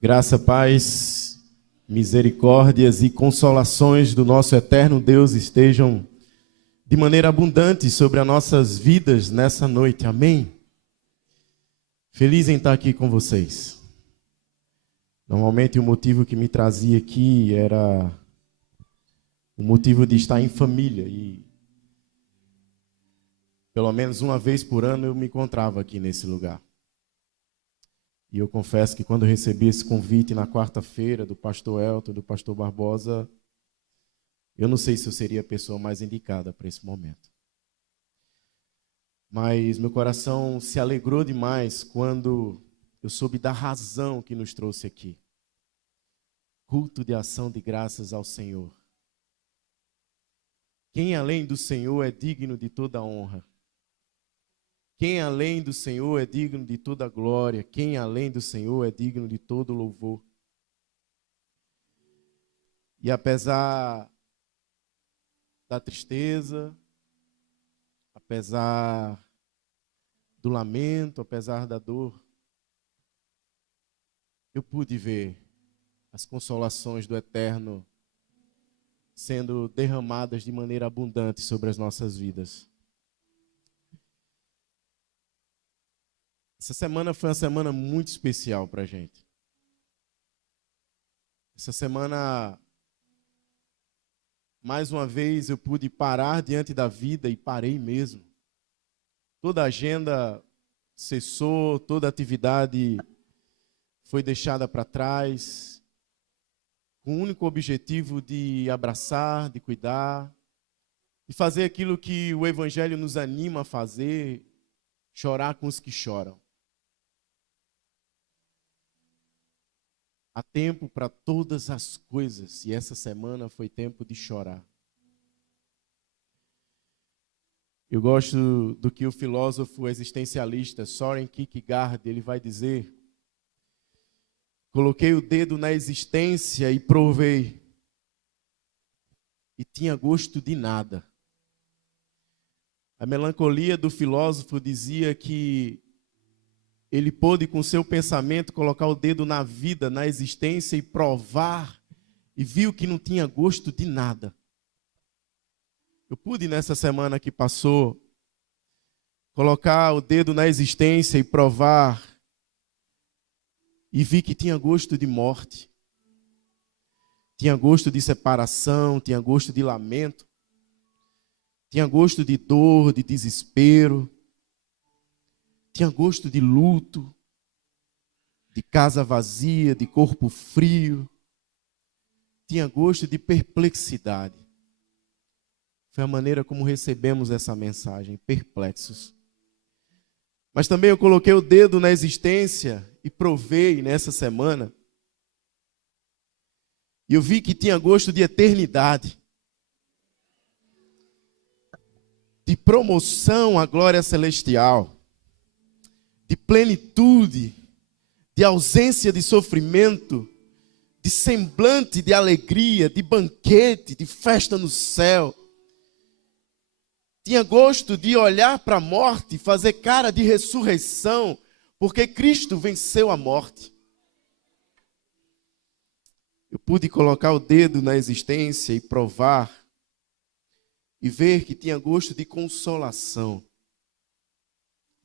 Graça, paz, misericórdias e consolações do nosso eterno Deus estejam de maneira abundante sobre as nossas vidas nessa noite. Amém? Feliz em estar aqui com vocês. Normalmente o motivo que me trazia aqui era o motivo de estar em família e pelo menos uma vez por ano eu me encontrava aqui nesse lugar. E eu confesso que quando eu recebi esse convite na quarta-feira do pastor Elton e do pastor Barbosa, eu não sei se eu seria a pessoa mais indicada para esse momento. Mas meu coração se alegrou demais quando eu soube da razão que nos trouxe aqui. Culto de ação de graças ao Senhor. Quem além do Senhor é digno de toda honra? Quem além do Senhor é digno de toda glória? Quem além do Senhor é digno de todo louvor? E apesar da tristeza, apesar do lamento, apesar da dor, eu pude ver as consolações do Eterno sendo derramadas de maneira abundante sobre as nossas vidas. Essa semana foi uma semana muito especial para a gente. Essa semana, mais uma vez, eu pude parar diante da vida e parei mesmo. Toda a agenda cessou, toda a atividade foi deixada para trás, com o único objetivo de abraçar, de cuidar, de fazer aquilo que o Evangelho nos anima a fazer, chorar com os que choram. Há tempo para todas as coisas, e essa semana foi tempo de chorar. Eu gosto do que o filósofo existencialista Søren Kierkegaard, ele vai dizer: coloquei o dedo na existência e provei, e tinha gosto de nada. A melancolia do filósofo dizia que ele pôde, com seu pensamento, colocar o dedo na vida, na existência e provar, e viu que não tinha gosto de nada. Eu pude, nessa semana que passou, colocar o dedo na existência e provar, e vi que tinha gosto de morte, tinha gosto de separação, tinha gosto de lamento, tinha gosto de dor, de desespero, tinha gosto de luto, de casa vazia, de corpo frio. Tinha gosto de perplexidade. Foi a maneira como recebemos essa mensagem, perplexos. Mas também eu coloquei o dedo na existência e provei nessa semana. E eu vi que tinha gosto de eternidade, de promoção à glória celestial, de plenitude, de ausência de sofrimento, de semblante de alegria, de banquete, de festa no céu. Tinha gosto de olhar para a morte e fazer cara de ressurreição, porque Cristo venceu a morte. Eu pude colocar o dedo na existência e provar, e ver que tinha gosto de consolação,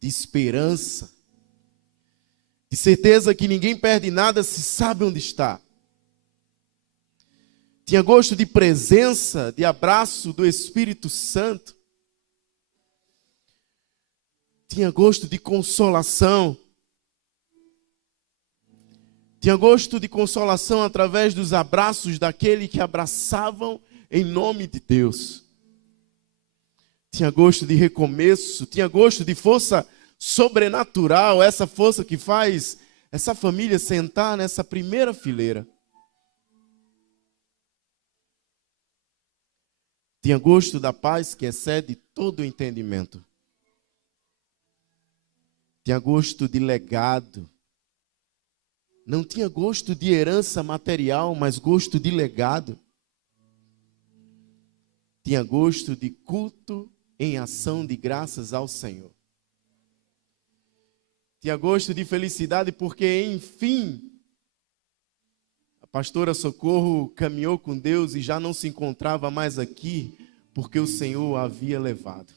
de esperança, de certeza que ninguém perde nada se sabe onde está. Tinha gosto de presença, de abraço do Espírito Santo. Tinha gosto de consolação. Tinha gosto de consolação através dos abraços daquele que abraçavam em nome de Deus. Tinha gosto de recomeço, tinha gosto de força sobrenatural, essa força que faz essa família sentar nessa primeira fileira. Tinha gosto da paz que excede todo o entendimento. Tinha gosto de legado. Não tinha gosto de herança material, mas gosto de legado. Tinha gosto de culto em ação de graças ao Senhor. Tinha gosto de felicidade porque, enfim, pastora Socorro caminhou com Deus e já não se encontrava mais aqui, porque o Senhor a havia levado.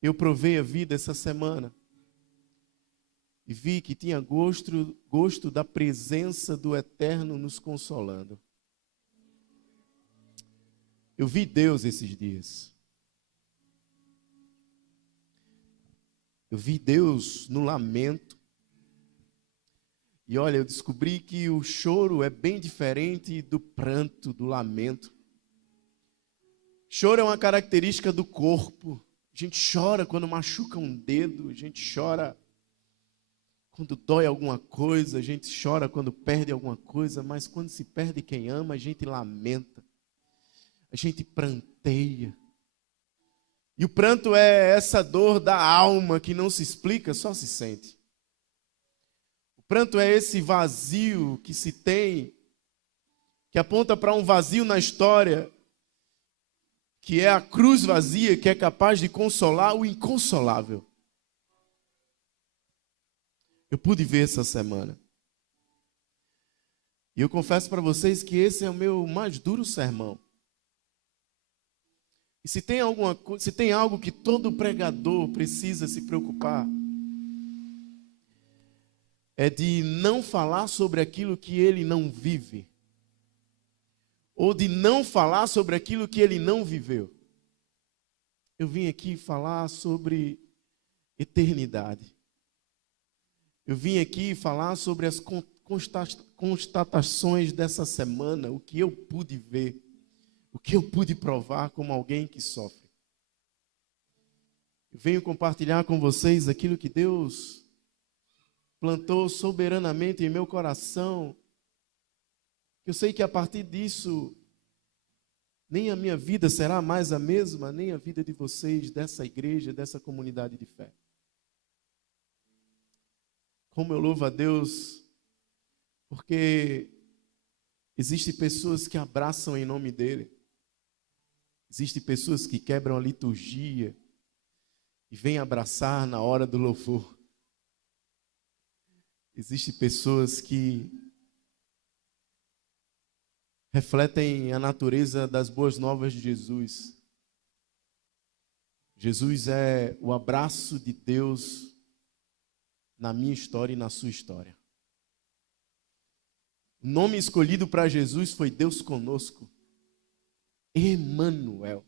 Eu provei a vida essa semana e vi que tinha gosto da presença do Eterno nos consolando. Eu vi Deus esses dias. Eu vi Deus no lamento. E olha, eu descobri que o choro é bem diferente do pranto, do lamento. Choro é uma característica do corpo. A gente chora quando machuca um dedo, a gente chora quando dói alguma coisa, a gente chora quando perde alguma coisa, mas quando se perde quem ama, a gente lamenta, a gente pranteia. E o pranto é essa dor da alma que não se explica, só se sente. O pranto é esse vazio que se tem, que aponta para um vazio na história, que é a cruz vazia, que é capaz de consolar o inconsolável. Eu pude ver essa semana. E eu confesso para vocês que esse é o meu mais duro sermão. E se tem algo que todo pregador precisa se preocupar, é de não falar sobre aquilo que ele não vive. Ou de não falar sobre aquilo que ele não viveu. Eu vim aqui falar sobre eternidade. Eu vim aqui falar sobre as constatações dessa semana, o que eu pude ver, o que eu pude provar como alguém que sofre. Eu venho compartilhar com vocês aquilo que Deus plantou soberanamente em meu coração. Eu sei que a partir disso, nem a minha vida será mais a mesma, nem a vida de vocês, dessa igreja, dessa comunidade de fé. Como eu louvo a Deus, porque existem pessoas que abraçam em nome dEle. Existem pessoas que quebram a liturgia e vêm abraçar na hora do louvor. Existem pessoas que refletem a natureza das boas novas de Jesus. Jesus é o abraço de Deus na minha história e na sua história. O nome escolhido para Jesus foi Deus conosco. Emanuel.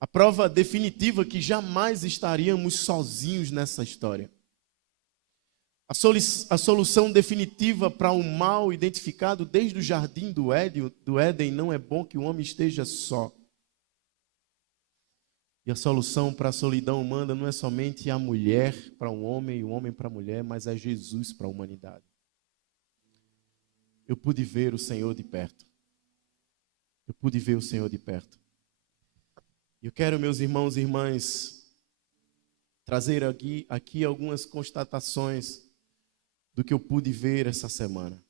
A prova definitiva que jamais estaríamos sozinhos nessa história. A solução definitiva para um mal identificado desde o jardim do Éden, não é bom que o homem esteja só. E a solução para a solidão humana não é somente a mulher para um homem e o homem para a mulher, mas é Jesus para a humanidade. Eu pude ver o Senhor de perto. Eu pude ver o Senhor de perto. Eu quero, meus irmãos e irmãs, trazer aqui algumas constatações do que eu pude ver essa semana.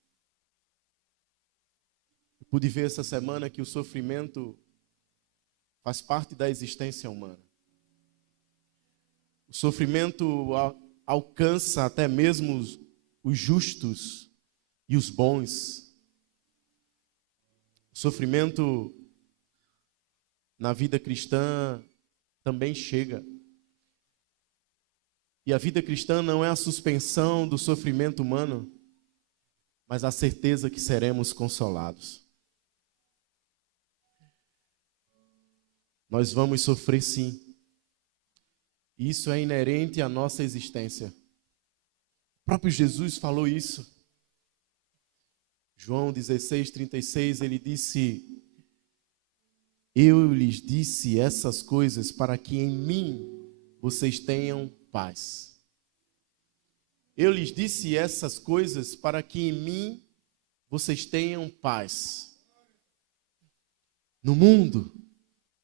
Eu pude ver essa semana que o sofrimento faz parte da existência humana. O sofrimento alcança até mesmo os justos e os bons. O sofrimento na vida cristã também chega. E a vida cristã não é a suspensão do sofrimento humano, mas a certeza que seremos consolados. Nós vamos sofrer sim. Isso é inerente à nossa existência. O próprio Jesus falou isso. João 16:36, ele disse: eu lhes disse essas coisas para que em mim vocês tenham paz. Eu lhes disse essas coisas para que em mim vocês tenham paz. No mundo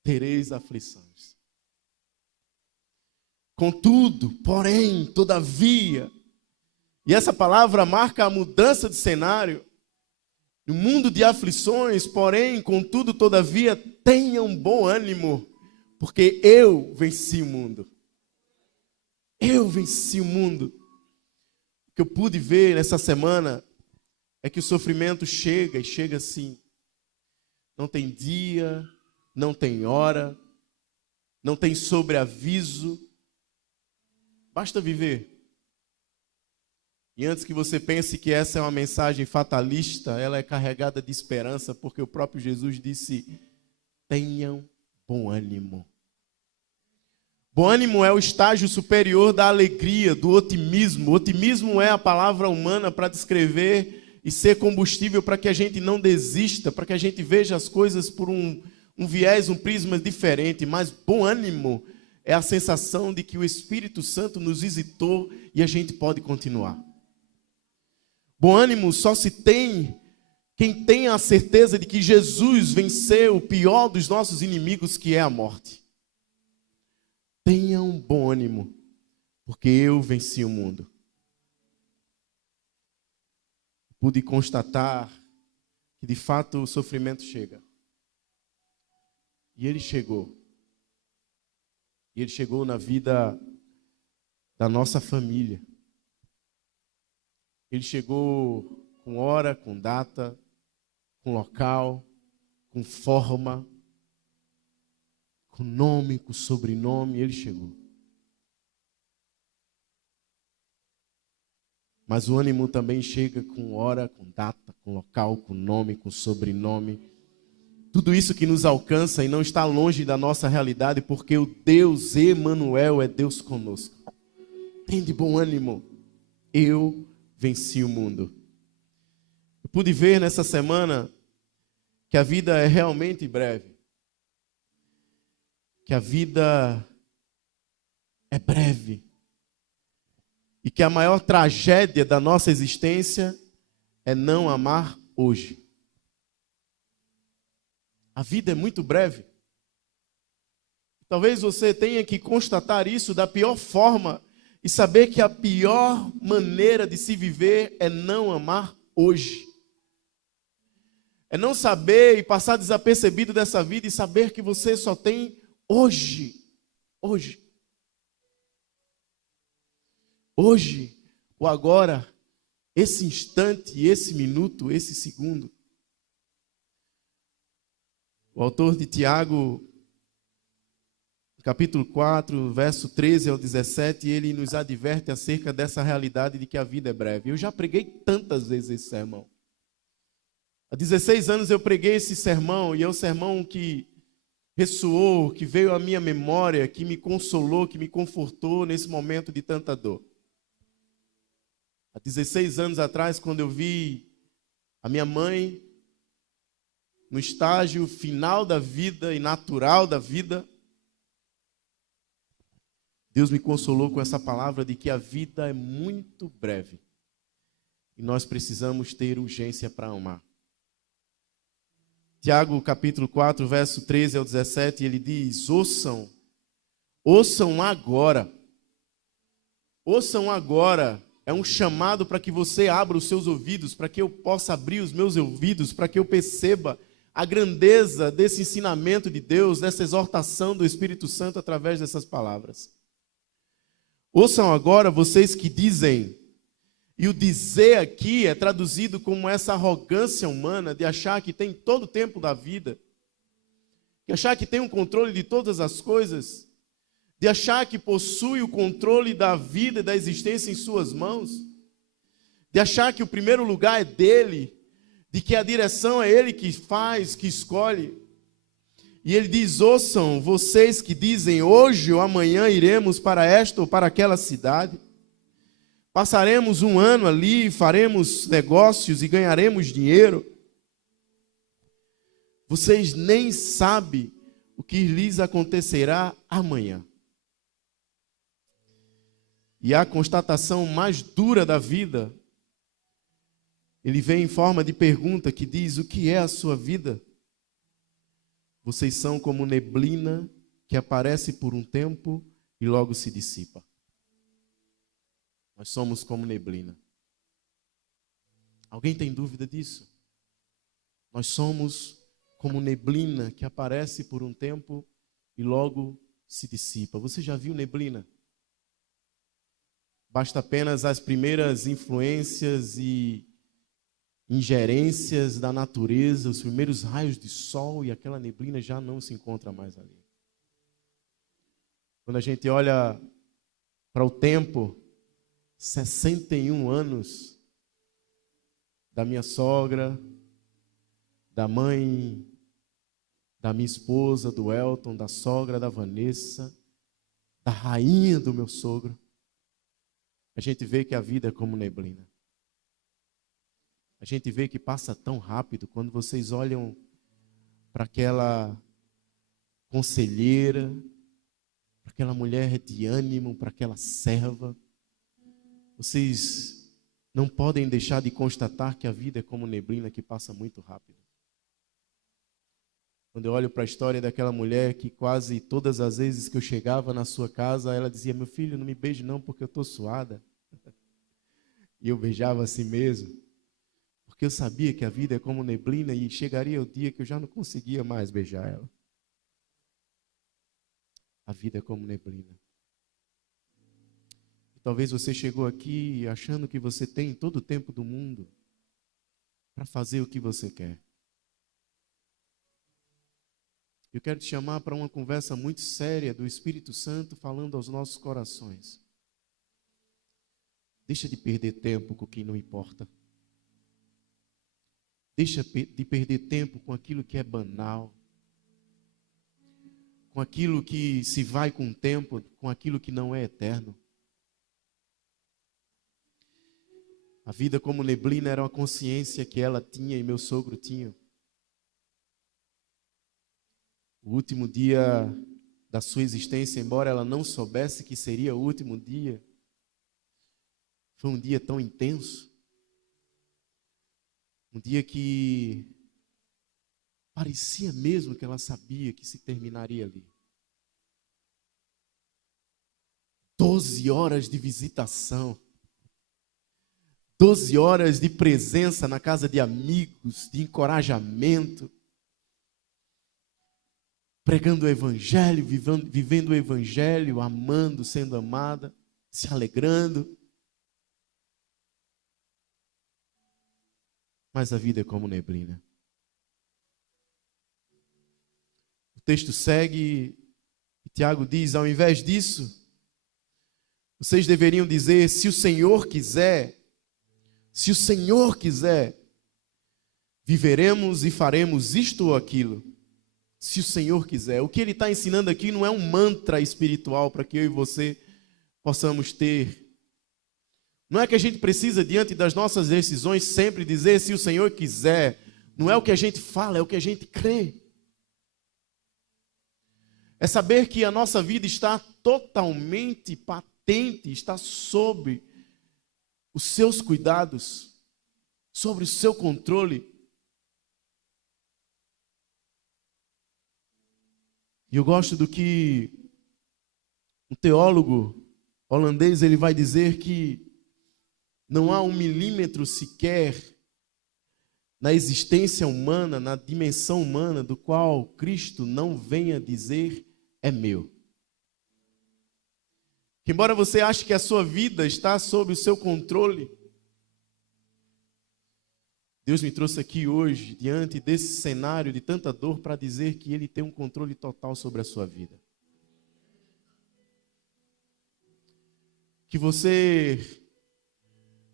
tereis aflições. Contudo, porém, todavia, e essa palavra marca a mudança de cenário. No mundo de aflições, porém, contudo, todavia, tenham bom ânimo, porque eu venci o mundo. Eu venci o mundo. que eu pude ver nessa semana é que o sofrimento chega e chega assim. Não tem dia, não tem hora, não tem sobreaviso. Basta viver. E antes que você pense que essa é uma mensagem fatalista, ela é carregada de esperança, porque o próprio Jesus disse: tenham bom ânimo. Bom ânimo é o estágio superior da alegria, do otimismo. O otimismo é a palavra humana para descrever e ser combustível para que a gente não desista, para que a gente veja as coisas por um viés, um prisma diferente. Mas bom ânimo é a sensação de que o Espírito Santo nos visitou e a gente pode continuar. Bom ânimo só se tem quem tem a certeza de que Jesus venceu o pior dos nossos inimigos, que é a morte. Tenham bom ânimo, porque eu venci o mundo. Pude constatar que de fato o sofrimento chega. E ele chegou. E ele chegou na vida da nossa família. Ele chegou com hora, com data, com local, com forma, com nome, com sobrenome. Ele chegou. Mas o ânimo também chega com hora, com data, com local, com nome, com sobrenome. Tudo isso que nos alcança e não está longe da nossa realidade, porque o Deus Emanuel é Deus conosco. Tem de bom ânimo. Eu venci o mundo. Eu pude ver nessa semana que a vida é realmente breve. Que a vida é breve. E que a maior tragédia da nossa existência é não amar hoje. A vida é muito breve. Talvez você tenha que constatar isso da pior forma e saber que a pior maneira de se viver é não amar hoje. É não saber e passar desapercebido dessa vida e saber que você só tem hoje. Hoje. Hoje, o agora, esse instante, esse minuto, esse segundo. O autor de Tiago, capítulo 4, verso 13 ao 17, ele nos adverte acerca dessa realidade de que a vida é breve. Eu já preguei tantas vezes esse sermão. Há 16 anos eu preguei esse sermão, e é um sermão que ressoou, que veio à minha memória, que me consolou, que me confortou nesse momento de tanta dor. Há 16 anos atrás, quando eu vi a minha mãe no estágio final da vida e natural da vida, Deus me consolou com essa palavra de que a vida é muito breve e nós precisamos ter urgência para amar. Tiago, capítulo 4, verso 13 ao 17, ele diz: ouçam agora. Ouçam agora. É um chamado para que você abra os seus ouvidos, para que eu possa abrir os meus ouvidos, para que eu perceba a grandeza desse ensinamento de Deus, dessa exortação do Espírito Santo através dessas palavras. Ouçam agora vocês que dizem, e o dizer aqui é traduzido como essa arrogância humana de achar que tem todo o tempo da vida, de achar que tem um controle de todas as coisas, de achar que possui o controle da vida e da existência em suas mãos, de achar que o primeiro lugar é dele, de que a direção é ele que faz, que escolhe. E ele diz: ouçam vocês que dizem, hoje ou amanhã iremos para esta ou para aquela cidade, passaremos um ano ali, faremos negócios e ganharemos dinheiro. Vocês nem sabem o que lhes acontecerá amanhã. E a constatação mais dura da vida, ele vem em forma de pergunta que diz: o que é a sua vida? Vocês são como neblina que aparece por um tempo e logo se dissipa. Nós somos como neblina. Alguém tem dúvida disso? Nós somos como neblina que aparece por um tempo e logo se dissipa. Você já viu neblina? Basta apenas as primeiras influências e ingerências da natureza, os primeiros raios de sol, e aquela neblina já não se encontra mais ali. Quando a gente olha para o tempo, 61 anos da minha sogra, da mãe da minha esposa, do Elton, da sogra da Vanessa, da rainha do meu sogro, a gente vê que a vida é como neblina. A gente vê que passa tão rápido quando vocês olham para aquela conselheira, para aquela mulher de ânimo, para aquela serva. Vocês não podem deixar de constatar que a vida é como neblina que passa muito rápido. Quando eu olho para a história daquela mulher que quase todas as vezes que eu chegava na sua casa, ela dizia: meu filho, não me beije não porque eu estou suada. E eu beijava assim mesmo, porque eu sabia que a vida é como neblina e chegaria o dia que eu já não conseguia mais beijar ela. A vida é como neblina. Talvez você chegou aqui achando que você tem todo o tempo do mundo para fazer o que você quer. Eu quero te chamar para uma conversa muito séria do Espírito Santo falando aos nossos corações. Deixa de perder tempo com o que não importa. Deixa de perder tempo com aquilo que é banal. Com aquilo que se vai com o tempo, com aquilo que não é eterno. A vida como neblina era uma consciência que ela tinha e meu sogro tinha. O último dia da sua existência, embora ela não soubesse que seria o último dia, foi um dia tão intenso. Um dia que parecia mesmo que ela sabia que se terminaria ali. 12 horas de visitação. 12 horas de presença na casa de amigos, de encorajamento. Pregando o Evangelho, vivendo o Evangelho, amando, sendo amada, se alegrando. Mas a vida é como neblina. O texto segue e Tiago diz: ao invés disso, vocês deveriam dizer: se o Senhor quiser, viveremos e faremos isto ou aquilo. Se o Senhor quiser. O que ele está ensinando aqui não é um mantra espiritual para que eu e você possamos ter. Não é que a gente precisa, diante das nossas decisões, sempre dizer se o Senhor quiser. Não é o que a gente fala, é o que a gente crê. É saber que a nossa vida está totalmente patente, está sob os seus cuidados, sobre o seu controle. E eu gosto do que um teólogo holandês ele vai dizer que não há 1 milímetro sequer na existência humana, na dimensão humana, do qual Cristo não venha dizer é meu. Que embora você ache que a sua vida está sob o seu controle, Deus me trouxe aqui hoje, diante desse cenário de tanta dor, para dizer que Ele tem um controle total sobre a sua vida. Que você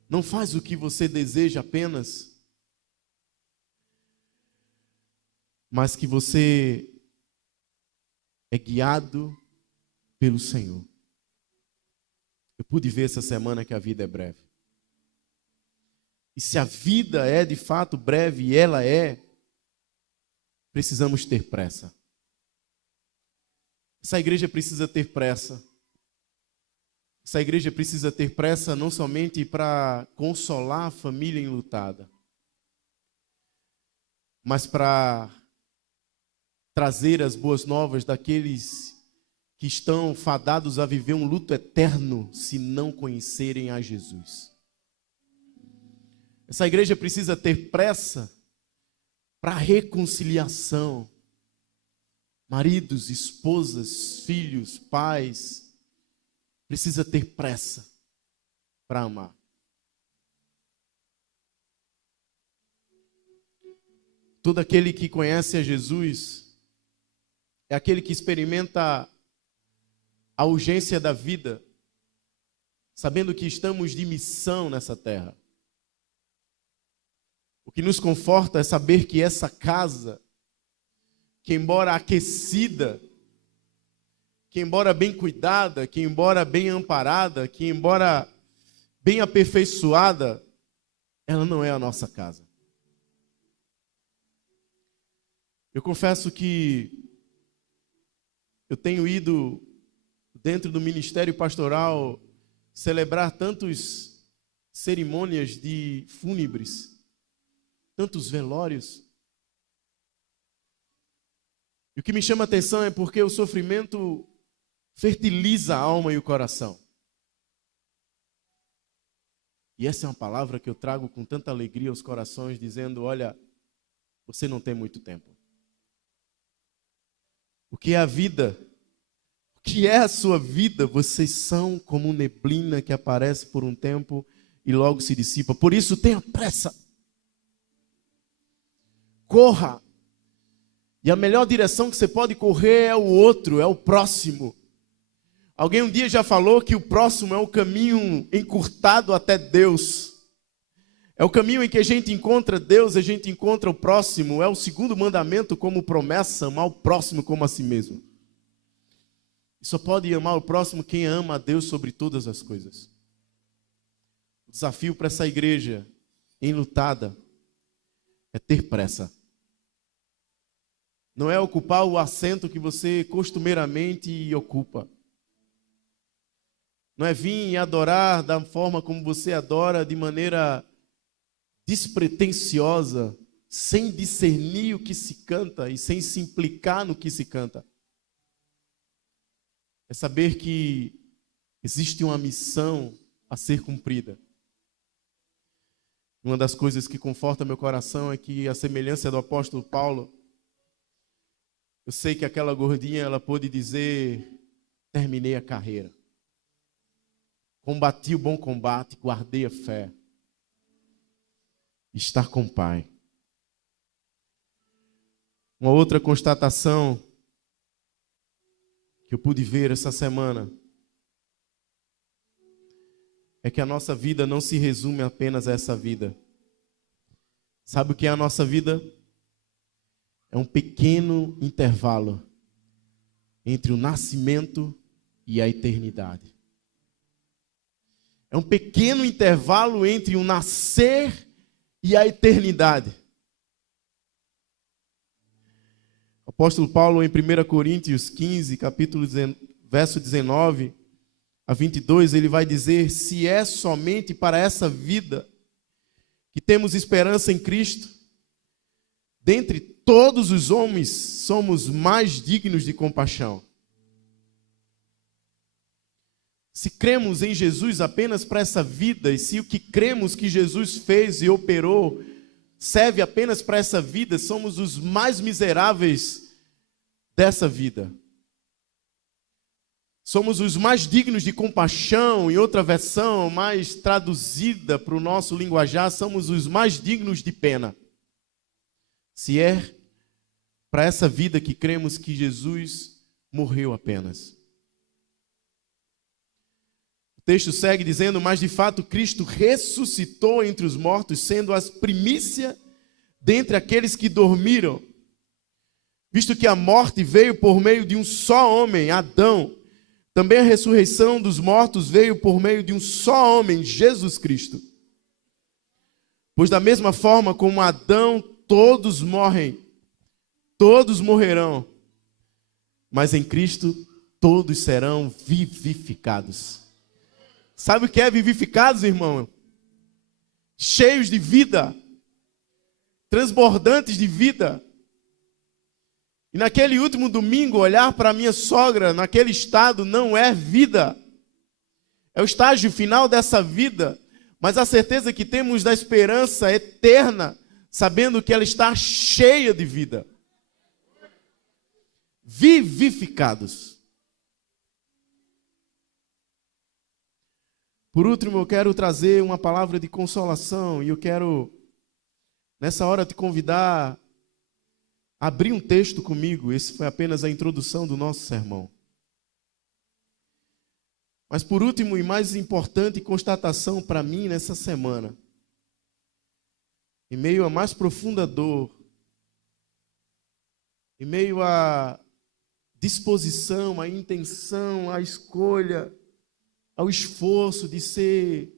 não faz o que você deseja apenas, mas que você é guiado pelo Senhor. Eu pude ver essa semana que a vida é breve. E se a vida é de fato breve, e ela é, precisamos ter pressa. Essa igreja precisa ter pressa. Essa igreja precisa ter pressa não somente para consolar a família enlutada, mas para trazer as boas novas daqueles que estão fadados a viver um luto eterno se não conhecerem a Jesus. Essa igreja precisa ter pressa para a reconciliação. Maridos, esposas, filhos, pais, precisa ter pressa. para amar. Todo aquele que conhece a Jesus é aquele que experimenta a urgência da vida, sabendo que estamos de missão nessa terra. O que nos conforta é saber que essa casa, que embora aquecida, que embora bem cuidada, que embora bem amparada, que embora bem aperfeiçoada, ela não é a nossa casa. Eu confesso que eu tenho ido dentro do ministério pastoral celebrar tantas cerimônias de fúnebres, tantos velórios. E o que me chama a atenção é porque o sofrimento fertiliza a alma e o coração. E essa é uma palavra que eu trago com tanta alegria aos corações, dizendo: olha, você não tem muito tempo. O que é a vida? O que é a sua vida? Vocês são como neblina que aparece por um tempo e logo se dissipa. Por isso, tenha pressa. Corra. E a melhor direção que você pode correr é o outro, é o próximo. Alguém um dia já falou que o próximo é o caminho encurtado até Deus. É o caminho em que a gente encontra Deus, a gente encontra o próximo. É o segundo mandamento como promessa, amar o próximo como a si mesmo. E só pode amar o próximo quem ama a Deus sobre todas as coisas. O desafio para essa igreja enlutada é ter pressa. Não é ocupar o assento que você costumeiramente ocupa. Não é vir e adorar da forma como você adora, de maneira despretensiosa, sem discernir o que se canta e sem se implicar no que se canta. É saber que existe uma missão a ser cumprida. Uma das coisas que conforta meu coração é que, a semelhança do apóstolo Paulo, eu sei que aquela gordinha, ela pôde dizer: terminei a carreira. Combati o bom combate, guardei a fé. Estar com o Pai. Uma outra constatação que eu pude ver essa semana é que a nossa vida não se resume apenas a essa vida. Sabe o que é a nossa vida? É um pequeno intervalo entre o nascimento e a eternidade. É um pequeno intervalo entre o nascer e a eternidade. O apóstolo Paulo, em 1 Coríntios 15, verso 19 a 22, ele vai dizer: se é somente para essa vida que temos esperança em Cristo, dentre todos os homens somos mais dignos de compaixão. Se cremos em Jesus apenas para essa vida, e se o que cremos que Jesus fez e operou serve apenas para essa vida, somos os mais miseráveis dessa vida. Somos os mais dignos de compaixão. Em outra versão, mais traduzida para o nosso linguajar, somos os mais dignos de pena. Se é para essa vida que cremos que Jesus morreu apenas. O texto segue dizendo: mas de fato Cristo ressuscitou entre os mortos, sendo as primícias dentre aqueles que dormiram. Visto que a morte veio por meio de um só homem, Adão, também a ressurreição dos mortos veio por meio de um só homem, Jesus Cristo. Pois da mesma forma como Adão, todos morrem, todos morrerão, mas em Cristo todos serão vivificados. Sabe o que é vivificados, irmão? Cheios de vida, transbordantes de vida. E naquele último domingo, olhar para minha sogra naquele estado não é vida. É o estágio final dessa vida, mas a certeza que temos da esperança eterna, sabendo que ela está cheia de vida. Vivificados. Por último, eu quero trazer uma palavra de consolação e eu quero, nessa hora, te convidar a abrir um texto comigo. Esse foi apenas a introdução do nosso sermão. Mas por último e mais importante constatação para mim nessa semana, em meio à mais profunda dor, em meio à disposição, à intenção, à escolha, ao esforço de ser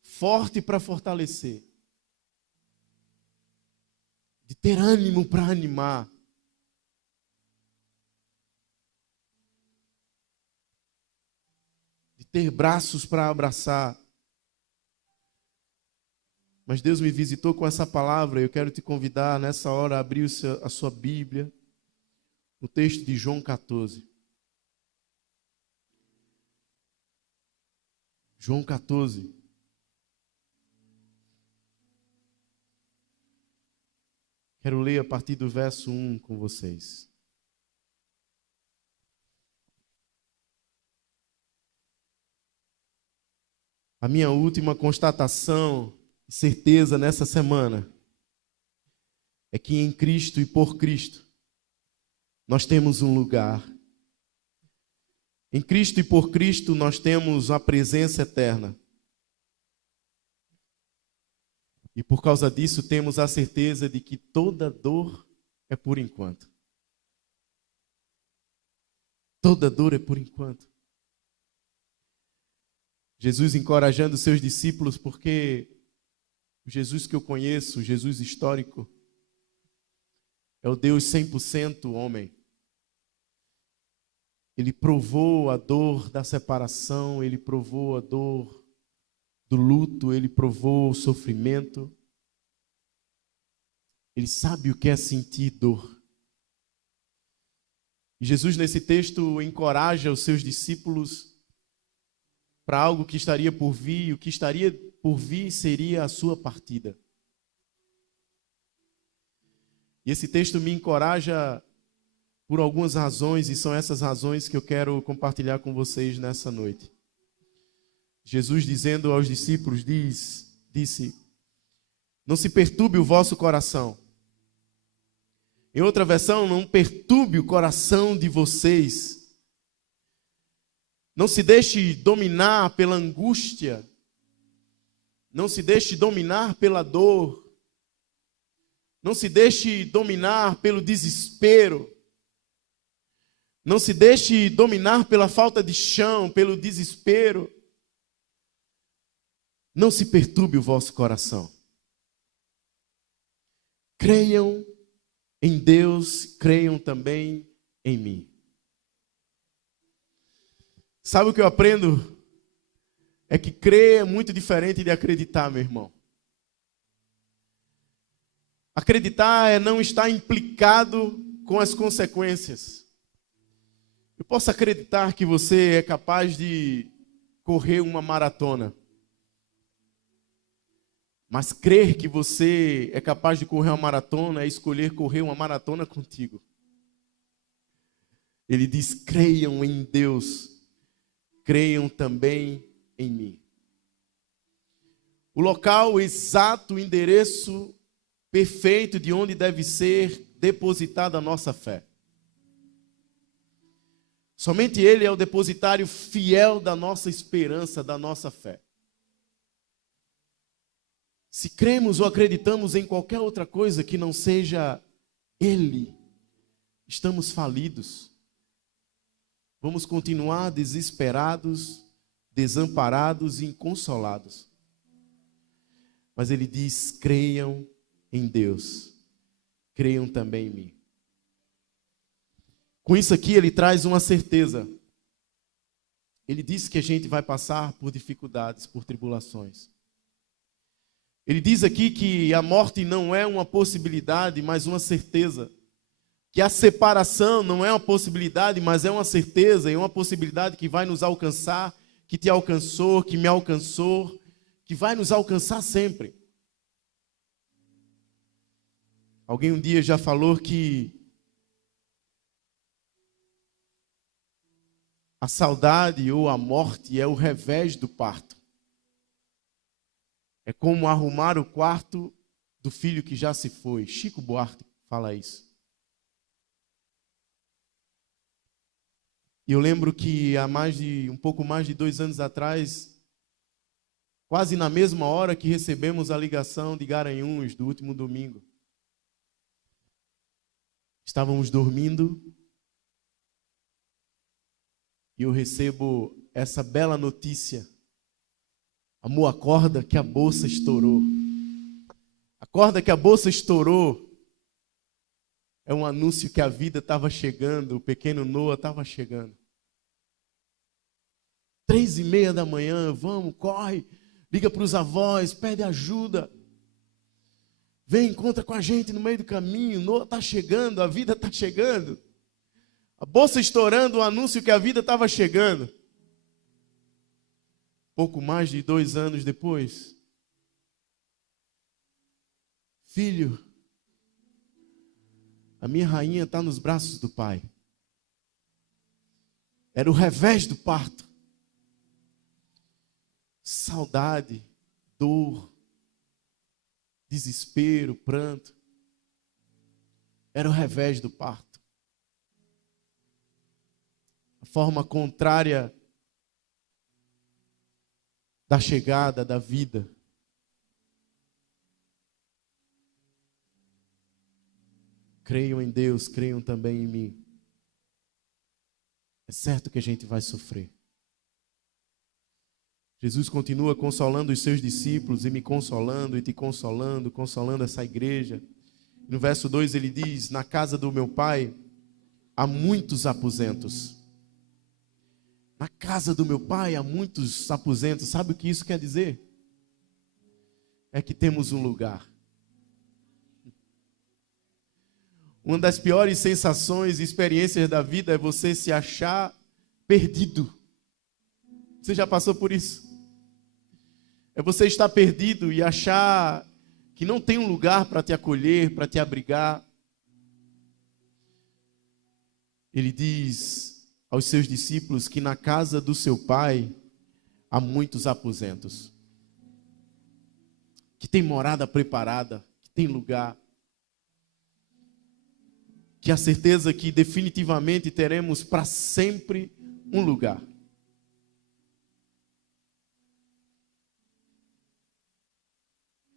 forte para fortalecer, de ter ânimo para animar, de ter braços para abraçar. Mas Deus me visitou com essa palavra e eu quero te convidar nessa hora a abrir a sua Bíblia, no texto de João 14. João 14. Quero ler a partir do verso 1 com vocês. A minha última constatação e certeza nessa semana é que em Cristo e por Cristo nós temos um lugar. Em Cristo e por Cristo nós temos a presença eterna. E por causa disso temos a certeza de que toda dor é por enquanto. Toda dor é por enquanto. Jesus encorajando seus discípulos, porque o Jesus que eu conheço, o Jesus histórico, é o Deus 100% homem. Ele provou a dor da separação, ele provou a dor do luto, ele provou o sofrimento. Ele sabe o que é sentir dor. E Jesus, nesse texto, encoraja os seus discípulos para algo que estaria por vir, e o que estaria por vir seria a sua partida. E esse texto me encoraja por algumas razões, e são essas razões que eu quero compartilhar com vocês nessa noite. Jesus, dizendo aos discípulos, disse: não se perturbe o vosso coração. Em outra versão, não perturbe o coração de vocês. Não se deixe dominar pela angústia. Não se deixe dominar pela dor. Não se deixe dominar pelo desespero. Não se deixe dominar pela falta de chão, pelo desespero. Não se perturbe o vosso coração. Creiam em Deus, creiam também em mim. Sabe o que eu aprendo? É que crer é muito diferente de acreditar, meu irmão. Acreditar é não estar implicado com as consequências. Eu posso acreditar que você é capaz de correr uma maratona. Mas crer que você é capaz de correr uma maratona é escolher correr uma maratona contigo. Ele diz: creiam em Deus, creiam também em mim. O local exato, o endereço perfeito de onde deve ser depositada a nossa fé. Somente Ele é o depositário fiel da nossa esperança, da nossa fé. Se cremos ou acreditamos em qualquer outra coisa que não seja Ele, estamos falidos. Vamos continuar desesperados, desamparados e inconsolados. Mas Ele diz: creiam em Deus, creiam também em mim. Com isso aqui Ele traz uma certeza. Ele diz que a gente vai passar por dificuldades, por tribulações. Ele diz aqui que a morte não é uma possibilidade, mas uma certeza. Que a separação não é uma possibilidade, mas é uma certeza, e uma possibilidade que vai nos alcançar, que te alcançou, que me alcançou, que vai nos alcançar sempre. Alguém um dia já falou que a saudade ou a morte é o revés do parto. é como arrumar o quarto do filho que já se foi. Chico Buarque fala isso. E eu lembro que há um pouco mais de 2 anos atrás, quase na mesma hora que recebemos a ligação de Garanhuns do último domingo, estávamos dormindo e eu recebo essa bela notícia. Amor, acorda que a bolsa estourou. Acorda que a bolsa estourou. É um anúncio que a vida estava chegando, o pequeno Noah estava chegando. 3:30 da manhã, vamos, corre, liga para os avós, pede ajuda. Vem, encontra com a gente no meio do caminho, Noah está chegando, a vida está chegando. A bolsa estourando, o anúncio que a vida estava chegando. Pouco mais de 2 anos depois, filho, a minha rainha está nos braços do pai. Era o revés do parto. Saudade, dor, desespero, pranto. Era o revés do parto. A forma contrária da chegada da vida. Creiam em Deus, creiam também em mim. É certo que a gente vai sofrer. Jesus continua consolando os seus discípulos e me consolando e te consolando, consolando essa igreja. No verso 2 ele diz: na casa do meu pai há muitos aposentos. Na casa do meu pai há muitos aposentos. Sabe o que isso quer dizer? É que temos um lugar. Uma das piores sensações e experiências da vida é você se achar perdido. Você já passou por isso? É você estar perdido e achar que não tem um lugar para te acolher, para te abrigar. Ele diz aos seus discípulos que na casa do seu pai há muitos aposentos. Que tem morada preparada, que tem lugar. Que a certeza que definitivamente teremos para sempre um lugar.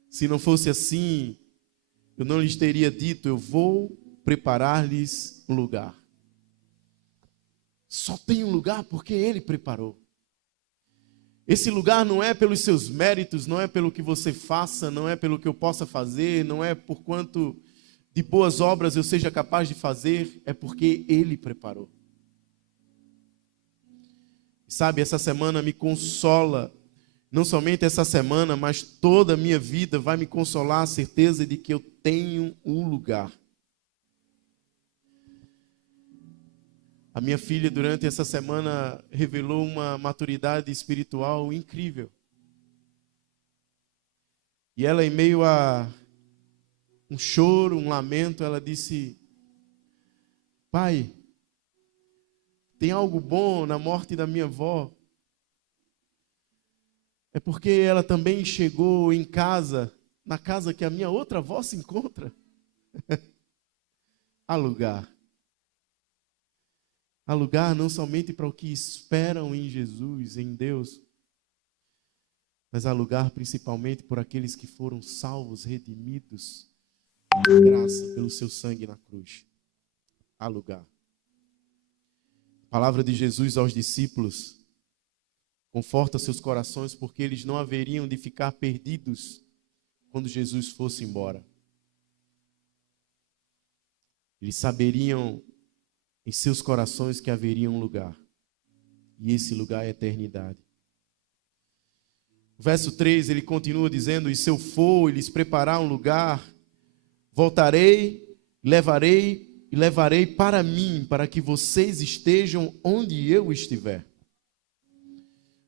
Se não fosse assim, eu não lhes teria dito, eu vou preparar-lhes um lugar. Só tem um lugar porque Ele preparou. Esse lugar não é pelos seus méritos, não é pelo que você faça, não é pelo que eu possa fazer, não é por quanto de boas obras eu seja capaz de fazer, é porque Ele preparou. Sabe, essa semana me consola, não somente essa semana, mas toda a minha vida vai me consolar a certeza de que eu tenho um lugar. A minha filha, durante essa semana, revelou uma maturidade espiritual incrível. E ela, em meio a um choro, um lamento, ela disse: pai, tem algo bom na morte da minha avó. É porque ela também chegou em casa, na casa que a minha outra avó se encontra. Há lugar. Há lugar não somente para o que esperam em Jesus, em Deus, mas há lugar principalmente por aqueles que foram salvos, redimidos, por graça, pelo seu sangue na cruz. Há lugar. A palavra de Jesus aos discípulos conforta seus corações, porque eles não haveriam de ficar perdidos quando Jesus fosse embora. Eles saberiam em seus corações que haveria um lugar. E esse lugar é a eternidade. O verso 3, ele continua dizendo: e se eu for e lhes preparar um lugar, voltarei, levarei para mim, para que vocês estejam onde eu estiver.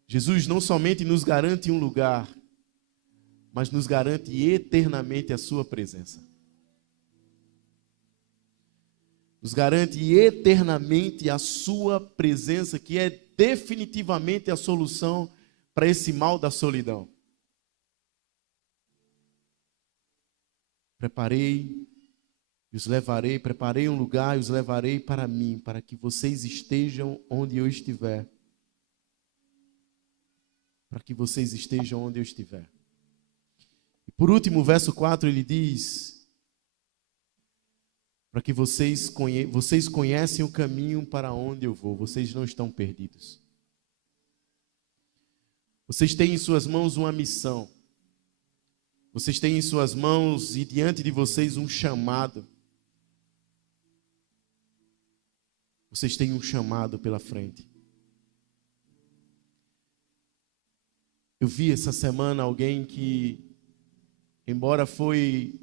Jesus não somente nos garante um lugar, mas nos garante eternamente a sua presença. Nos garante eternamente a sua presença, que é definitivamente a solução para esse mal da solidão. preparei e os levarei, preparei um lugar e os levarei para mim, para que vocês estejam onde eu estiver. Para que vocês estejam onde eu estiver. E por último, o verso 4, ele diz: para que vocês conhecem o caminho para onde eu vou, vocês não estão perdidos. Vocês têm em suas mãos uma missão. Vocês têm em suas mãos e diante de vocês um chamado. Vocês têm um chamado pela frente. Eu vi essa semana alguém que, embora foi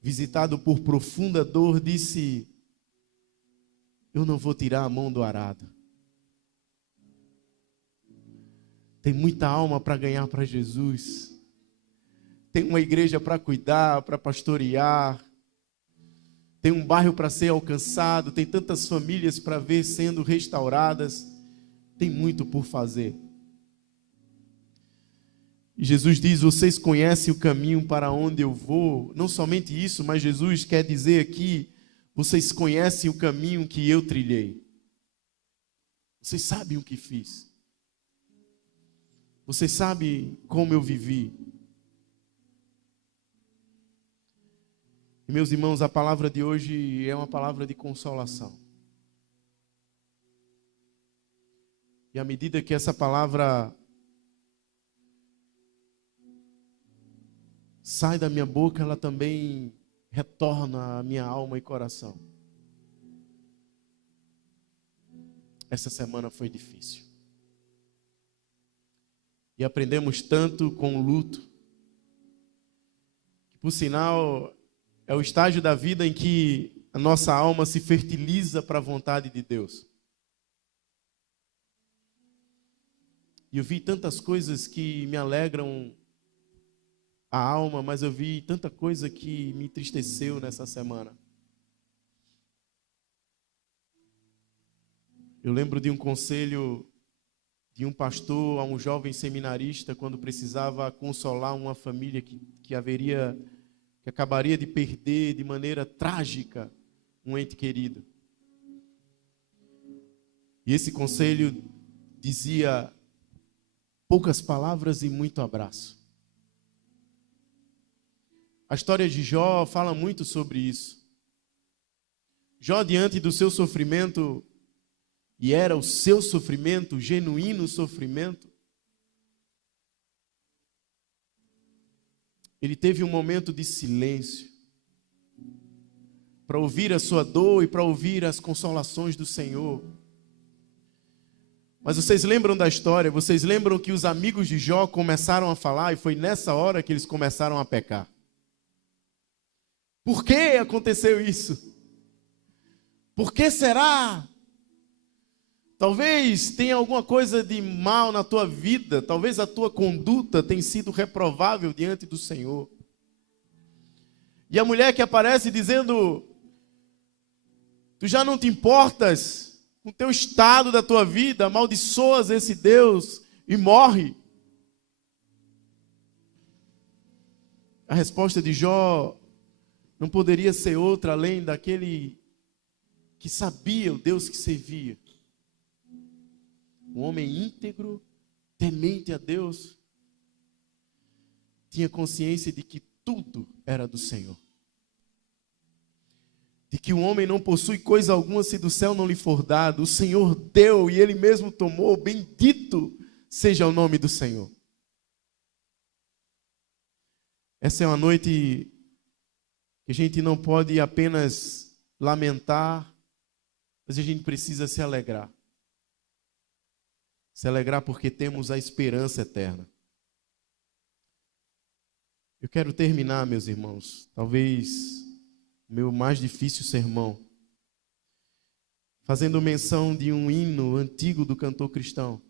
visitado por profunda dor, disse: eu não vou tirar a mão do arado. Tem muita alma para ganhar para Jesus. Tem uma igreja para cuidar, para pastorear. Tem um bairro para ser alcançado. Tem tantas famílias para ver sendo restauradas. Tem muito por fazer. E Jesus diz: vocês conhecem o caminho para onde eu vou. Não somente isso, mas Jesus quer dizer aqui: vocês conhecem o caminho que eu trilhei. Vocês sabem o que fiz. Vocês sabem como eu vivi. E meus irmãos, a palavra de hoje é uma palavra de consolação. E à medida que essa palavra sai da minha boca, ela também retorna à minha alma e coração. Essa semana foi difícil. E aprendemos tanto com o luto, que por sinal é o estágio da vida em que a nossa alma se fertiliza para a vontade de Deus. E eu vi tantas coisas que me alegram a alma, mas eu vi tanta coisa que me entristeceu nessa semana. Eu lembro de um conselho de um pastor a um jovem seminarista quando precisava consolar uma família que acabaria de perder de maneira trágica um ente querido. E esse conselho dizia: poucas palavras e muito abraço. A história de Jó fala muito sobre isso. Jó, diante do seu sofrimento, e era o seu sofrimento, genuíno sofrimento, ele teve um momento de silêncio para ouvir a sua dor e para ouvir as consolações do Senhor. Mas vocês lembram da história? Vocês lembram que os amigos de Jó começaram a falar e foi nessa hora que eles começaram a pecar. Por que aconteceu isso? Por que será? Talvez tenha alguma coisa de mal na tua vida. Talvez a tua conduta tenha sido reprovável diante do Senhor. E a mulher que aparece dizendo: tu já não te importas com o teu estado da tua vida, amaldiçoas esse Deus e morre. A resposta de Jó não poderia ser outra além daquele que sabia o Deus que servia. Um homem íntegro, temente a Deus, tinha consciência de que tudo era do Senhor. De que o homem não possui coisa alguma se do céu não lhe for dado. O Senhor deu e Ele mesmo tomou. Bendito seja o nome do Senhor. Essa é uma noite que a gente não pode apenas lamentar, mas a gente precisa se alegrar. Se alegrar porque temos a esperança eterna. Eu quero terminar, meus irmãos, talvez o meu mais difícil sermão, fazendo menção de um hino antigo do cantor cristão.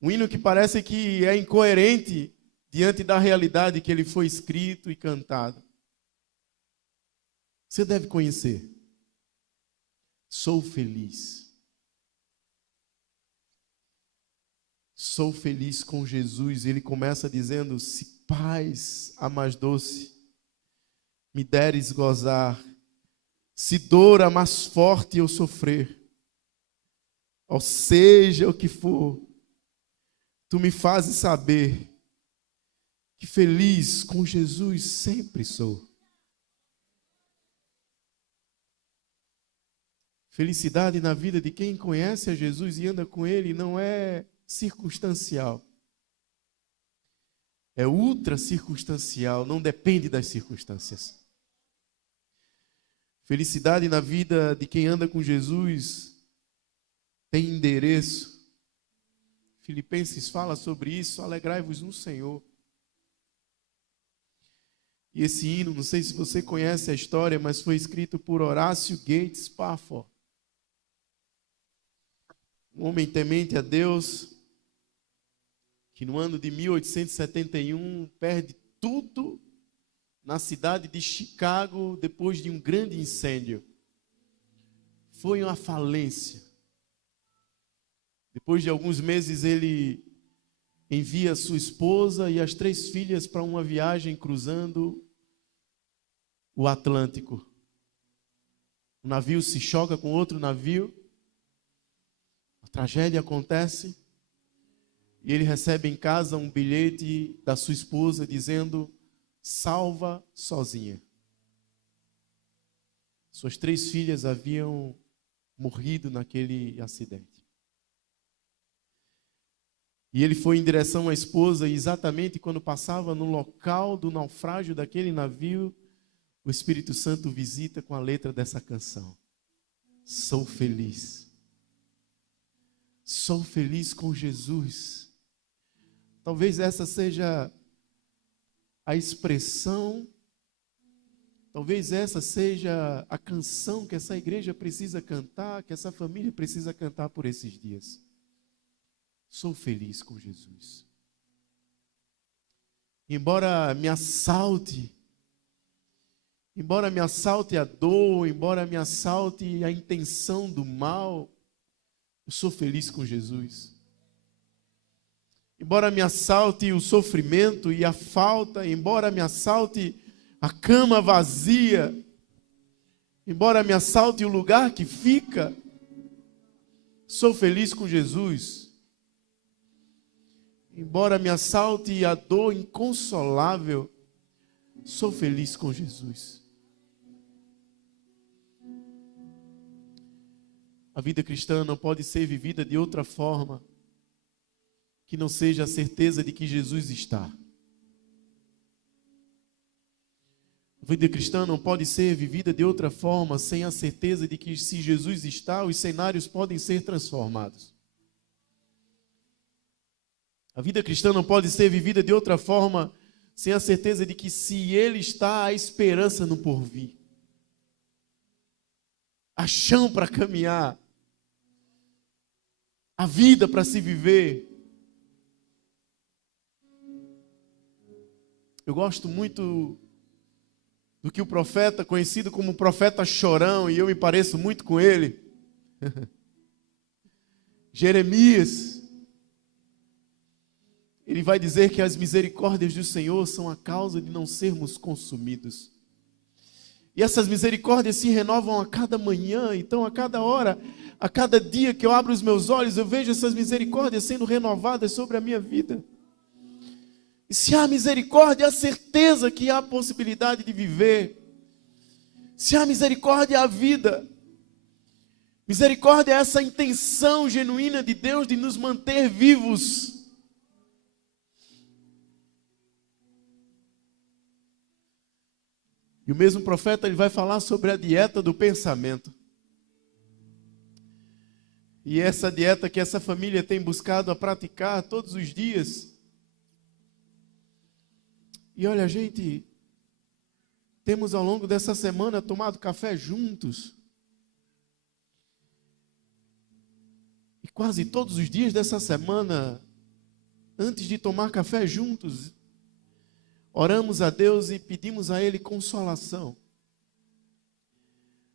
Um hino que parece que é incoerente diante da realidade que ele foi escrito e cantado. Você deve conhecer. Sou feliz. Sou feliz com Jesus. Ele começa dizendo: se paz a mais doce me deres gozar, se dor a mais forte eu sofrer, ou seja o que for, tu me fazes saber que feliz com Jesus sempre sou. Felicidade na vida de quem conhece a Jesus e anda com Ele não é circunstancial. É ultra circunstancial, não depende das circunstâncias. Felicidade na vida de quem anda com Jesus tem endereço. Filipenses fala sobre isso, alegrai-vos no Senhor. E esse hino, não sei se você conhece a história, mas foi escrito por Horácio Gates Spafford. Um homem temente a Deus, que no ano de 1871 perde tudo na cidade de Chicago depois de um grande incêndio. Foi uma falência. Depois de alguns meses ele envia sua esposa e as 3 filhas para uma viagem cruzando o Atlântico. O navio se choca com outro navio, a tragédia acontece e ele recebe em casa um bilhete da sua esposa dizendo: salva sozinha. Suas 3 filhas haviam morrido naquele acidente. E ele foi em direção à esposa e exatamente quando passava no local do naufrágio daquele navio, o Espírito Santo visita com a letra dessa canção. Sou feliz. Sou feliz com Jesus. Talvez essa seja a expressão, talvez essa seja a canção que essa igreja precisa cantar, que essa família precisa cantar por esses dias. Sou feliz com Jesus. Embora me assalte a dor, embora me assalte a intenção do mal, eu sou feliz com Jesus. Embora me assalte o sofrimento e a falta, embora me assalte a cama vazia, embora me assalte o lugar que fica, sou feliz com Jesus. Embora me assalte a dor inconsolável, sou feliz com Jesus. A vida cristã não pode ser vivida de outra forma que não seja a certeza de que Jesus está. A vida cristã não pode ser vivida de outra forma sem a certeza de que se Jesus está, os cenários podem ser transformados. A vida cristã não pode ser vivida de outra forma sem a certeza de que se Ele está, há esperança no porvir. Há chão para caminhar. Há vida para se viver. Eu gosto muito do que o profeta, conhecido como profeta chorão, e eu me pareço muito com ele, Jeremias, ele vai dizer que as misericórdias do Senhor são a causa de não sermos consumidos. E essas misericórdias se renovam a cada manhã, então a cada hora, a cada dia que eu abro os meus olhos, eu vejo essas misericórdias sendo renovadas sobre a minha vida. E se há misericórdia, há certeza que há possibilidade de viver. Se há misericórdia, há vida. Misericórdia é essa intenção genuína de Deus de nos manter vivos. E o mesmo profeta ele vai falar sobre a dieta do pensamento. E essa dieta que essa família tem buscado a praticar todos os dias. E olha, gente, temos ao longo dessa semana tomado café juntos. E quase todos os dias dessa semana, antes de tomar café juntos, oramos a Deus e pedimos a Ele consolação.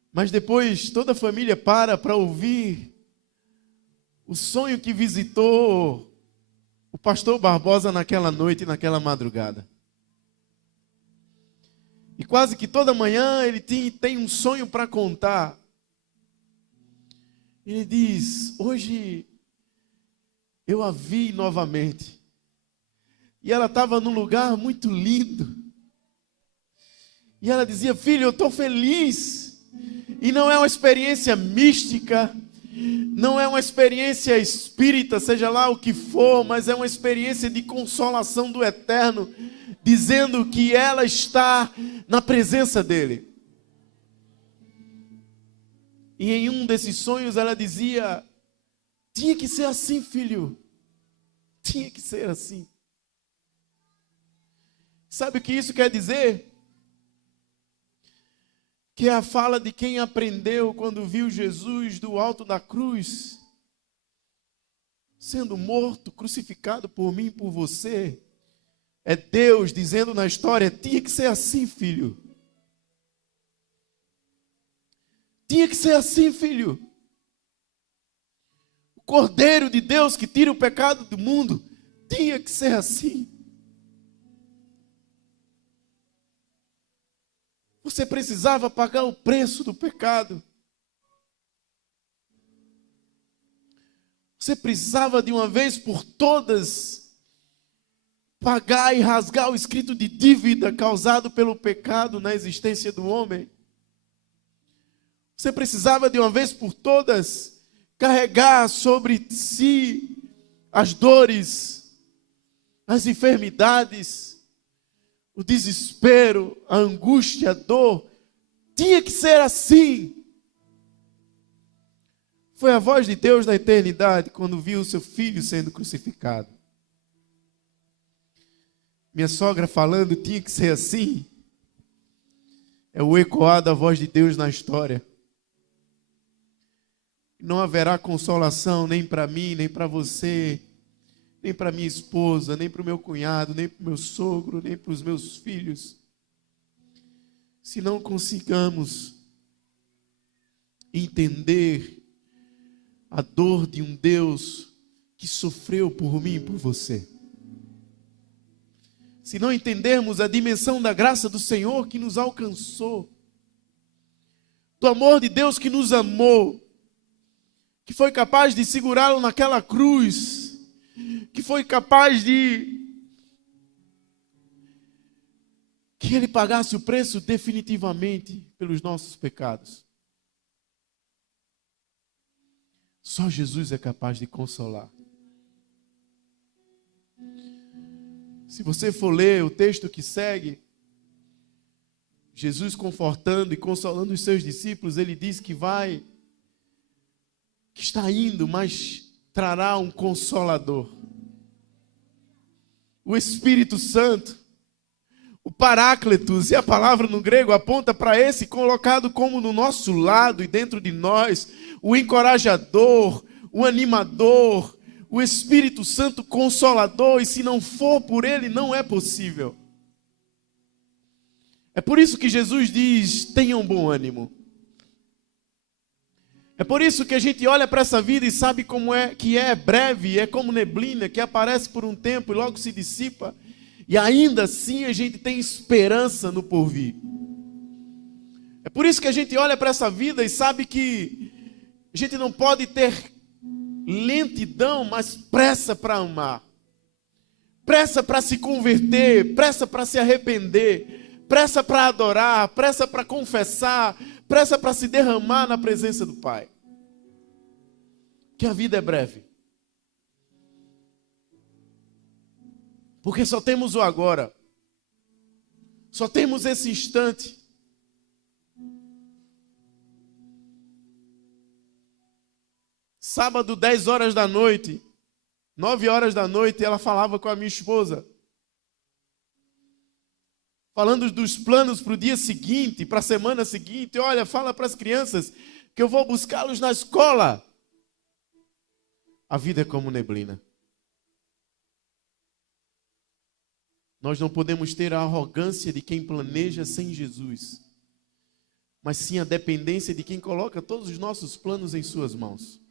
Mas depois toda a família para ouvir o sonho que visitou o pastor Barbosa naquela noite e naquela madrugada. E quase que toda manhã ele tem um sonho para contar. Ele diz: hoje eu a vi novamente. E ela estava num lugar muito lindo. E ela dizia: filho, eu estou feliz. E não é uma experiência mística, não é uma experiência espírita, seja lá o que for, mas é uma experiência de consolação do Eterno, dizendo que ela está na presença dEle. E em um desses sonhos ela dizia: tinha que ser assim, filho. Tinha que ser assim. Sabe o que isso quer dizer? Que é a fala de quem aprendeu quando viu Jesus do alto da cruz, sendo morto, crucificado por mim e por você. É Deus dizendo na história: tinha que ser assim, filho. Tinha que ser assim, filho. O Cordeiro de Deus que tira o pecado do mundo, tinha que ser assim. Você precisava pagar o preço do pecado. Você precisava de uma vez por todas pagar e rasgar o escrito de dívida causado pelo pecado na existência do homem. Você precisava de uma vez por todas carregar sobre si as dores, as enfermidades, o desespero, a angústia, a dor. Tinha que ser assim. Foi a voz de Deus na eternidade quando viu o seu filho sendo crucificado. Minha sogra falando: tinha que ser assim. É o ecoar da voz de Deus na história. Não haverá consolação nem para mim, nem para você, nem para minha esposa, nem para o meu cunhado, nem para o meu sogro, nem para os meus filhos, se não consigamos entender a dor de um Deus que sofreu por mim e por você. Se não entendermos a dimensão da graça do Senhor que nos alcançou, do amor de Deus que nos amou, que foi capaz de segurá-lo naquela cruz, que foi capaz de que Ele pagasse o preço definitivamente pelos nossos pecados. Só Jesus é capaz de consolar. Se você for ler o texto que segue, Jesus confortando e consolando os seus discípulos, Ele diz que está indo, mas trará um Consolador. O Espírito Santo, o Paráclitos, e a palavra no grego aponta para esse colocado como no nosso lado e dentro de nós, o encorajador, o animador, o Espírito Santo Consolador, e se não for por Ele, não é possível. É por isso que Jesus diz: tenham bom ânimo. É por isso que a gente olha para essa vida e sabe como é, que é breve, é como neblina, que aparece por um tempo e logo se dissipa. E ainda assim a gente tem esperança no porvir. É por isso que a gente olha para essa vida e sabe que a gente não pode ter lentidão, mas pressa para amar. Pressa para se converter, pressa para se arrepender, pressa para adorar, pressa para confessar, pressa para se derramar na presença do Pai. Que a vida é breve. Porque só temos o agora. Só temos esse instante. Sábado, 10 horas da noite, 9 horas da noite, ela falava com a minha esposa. Falando dos planos para o dia seguinte, para a semana seguinte. Olha, fala para as crianças que eu vou buscá-los na escola. A vida é como neblina. Nós não podemos ter a arrogância de quem planeja sem Jesus, mas sim a dependência de quem coloca todos os nossos planos em suas mãos.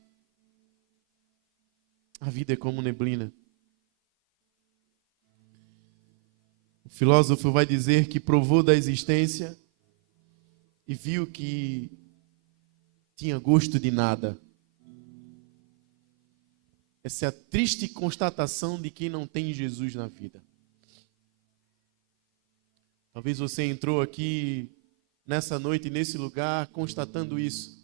A vida é como neblina. O filósofo vai dizer que provou da existência e viu que tinha gosto de nada. Essa é a triste constatação de quem não tem Jesus na vida. Talvez você entrou aqui nessa noite, nesse lugar, constatando isso.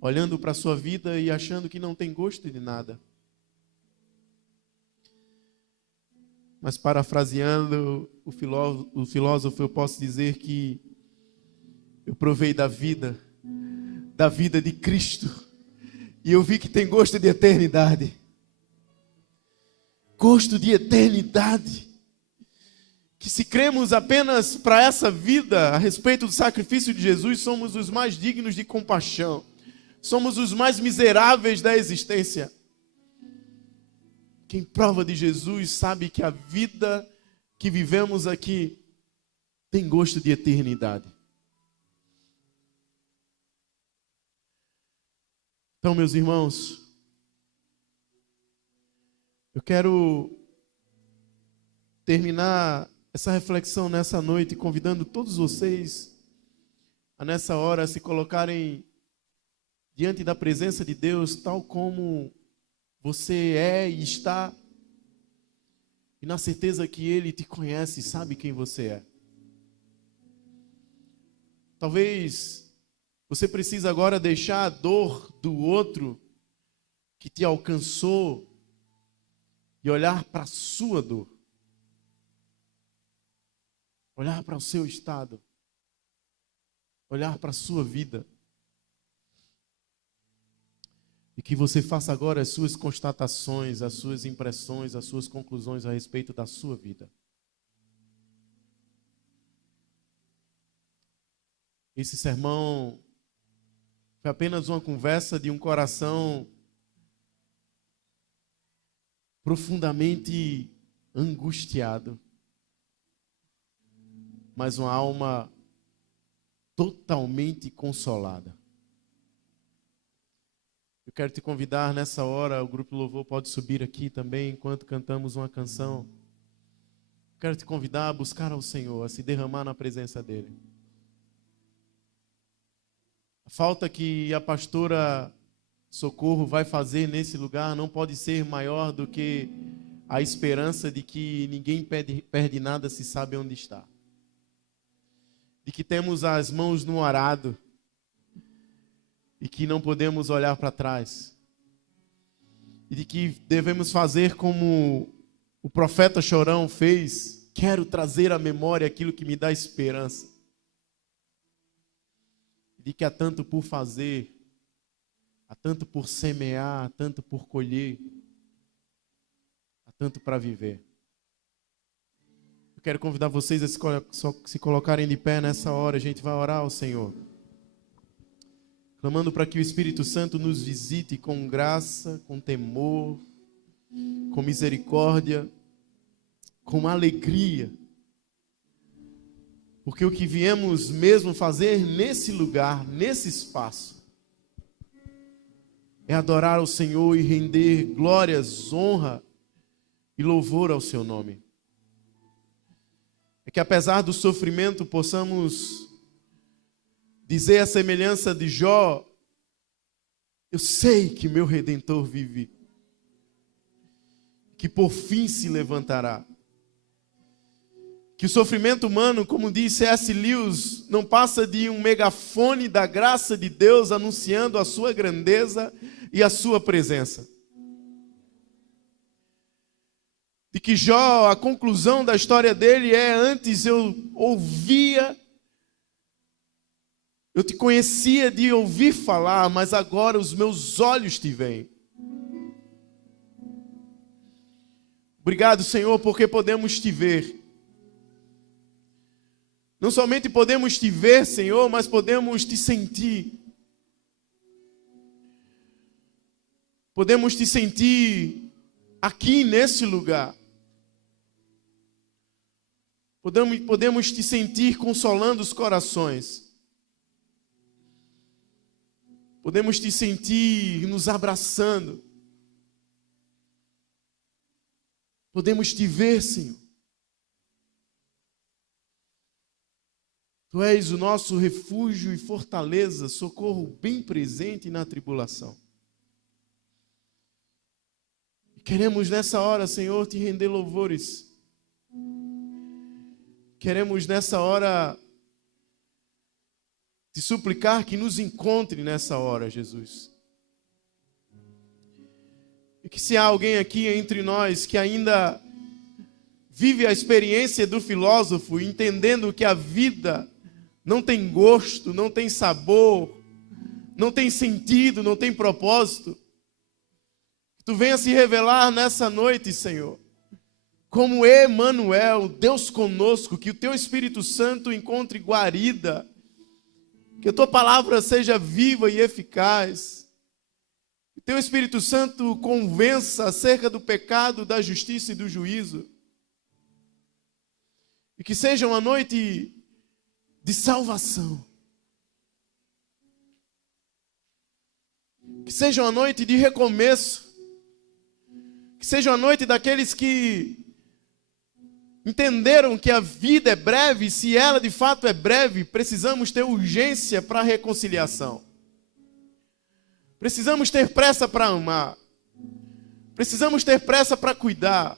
Olhando para a sua vida e achando que não tem gosto de nada. Mas parafraseando o filósofo, eu posso dizer que eu provei da vida de Cristo. E eu vi que tem gosto de eternidade. Gosto de eternidade. Que se cremos apenas para essa vida, a respeito do sacrifício de Jesus, somos os mais dignos de compaixão. Somos os mais miseráveis da existência. Quem prova de Jesus sabe que a vida que vivemos aqui tem gosto de eternidade. Então, meus irmãos, eu quero terminar essa reflexão nessa noite, convidando todos vocês a nessa hora se colocarem diante da presença de Deus, tal como você é e está, e na certeza que Ele te conhece e sabe quem você é. Talvez você precise agora deixar a dor do outro que te alcançou e olhar para a sua dor. Olhar para o seu estado. Olhar para a sua vida. E que você faça agora as suas constatações, as suas impressões, as suas conclusões a respeito da sua vida. Esse sermão foi apenas uma conversa de um coração profundamente angustiado, mas uma alma totalmente consolada. Eu quero te convidar nessa hora, o grupo Louvor pode subir aqui também, enquanto cantamos uma canção. Eu quero te convidar a buscar ao Senhor, a se derramar na presença dEle. A falta que a pastora Socorro vai fazer nesse lugar não pode ser maior do que a esperança de que ninguém perde nada se sabe onde está. De que temos as mãos no arado e que não podemos olhar para trás. E de que devemos fazer como o profeta Chorão fez: quero trazer à memória aquilo que me dá esperança. De que há tanto por fazer, há tanto por semear, há tanto por colher, há tanto para viver. Eu quero convidar vocês a se colocarem de pé nessa hora. A gente vai orar ao Senhor, clamando para que o Espírito Santo nos visite com graça, com temor, com misericórdia, com alegria. Porque o que viemos mesmo fazer nesse lugar, nesse espaço, é adorar ao Senhor e render glórias, honra e louvor ao seu nome. É que apesar do sofrimento possamos dizer a semelhança de Jó: eu sei que meu Redentor vive, que por fim se levantará. Que o sofrimento humano, como disse C.S. Lewis, não passa de um megafone da graça de Deus anunciando a sua grandeza e a sua presença. De que Jó, a conclusão da história dele é: antes eu ouvia, eu te conhecia de ouvir falar, mas agora os meus olhos te veem. Obrigado, Senhor, porque podemos te ver. Não somente podemos te ver, Senhor, mas podemos te sentir. Podemos te sentir aqui nesse lugar. Podemos te sentir consolando os corações. Podemos te sentir nos abraçando. Podemos te ver, Senhor. Tu és o nosso refúgio e fortaleza, socorro bem presente na tribulação. Queremos nessa hora, Senhor, te render louvores. Queremos nessa hora te suplicar que nos encontre nessa hora, Jesus. E que se há alguém aqui entre nós que ainda vive a experiência do filósofo, entendendo que a vida não tem gosto, não tem sabor, não tem sentido, não tem propósito, que tu venha se revelar nessa noite, Senhor, como Emanuel, Deus conosco, que o teu Espírito Santo encontre guarida, que a tua palavra seja viva e eficaz, que o teu Espírito Santo convença acerca do pecado, da justiça e do juízo, e que seja uma noite de salvação, que seja uma noite de recomeço, que seja uma noite daqueles que entenderam que a vida é breve, e se ela de fato é breve, precisamos ter urgência para a reconciliação. Precisamos ter pressa para amar. Precisamos ter pressa para cuidar.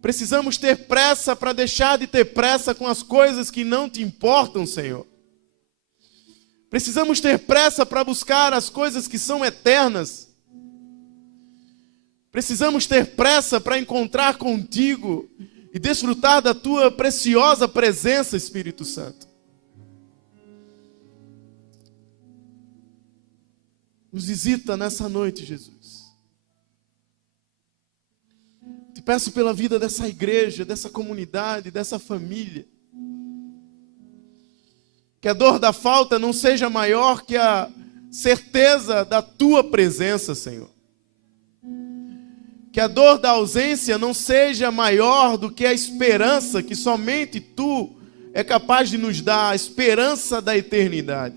Precisamos ter pressa para deixar de ter pressa com as coisas que não te importam, Senhor. Precisamos ter pressa para buscar as coisas que são eternas. Precisamos ter pressa para encontrar contigo e desfrutar da tua preciosa presença, Espírito Santo. Nos visita nessa noite, Jesus. Te peço pela vida dessa igreja, dessa comunidade, dessa família. Que a dor da falta não seja maior que a certeza da tua presença, Senhor. Que a dor da ausência não seja maior do que a esperança que somente tu é capaz de nos dar, a esperança da eternidade.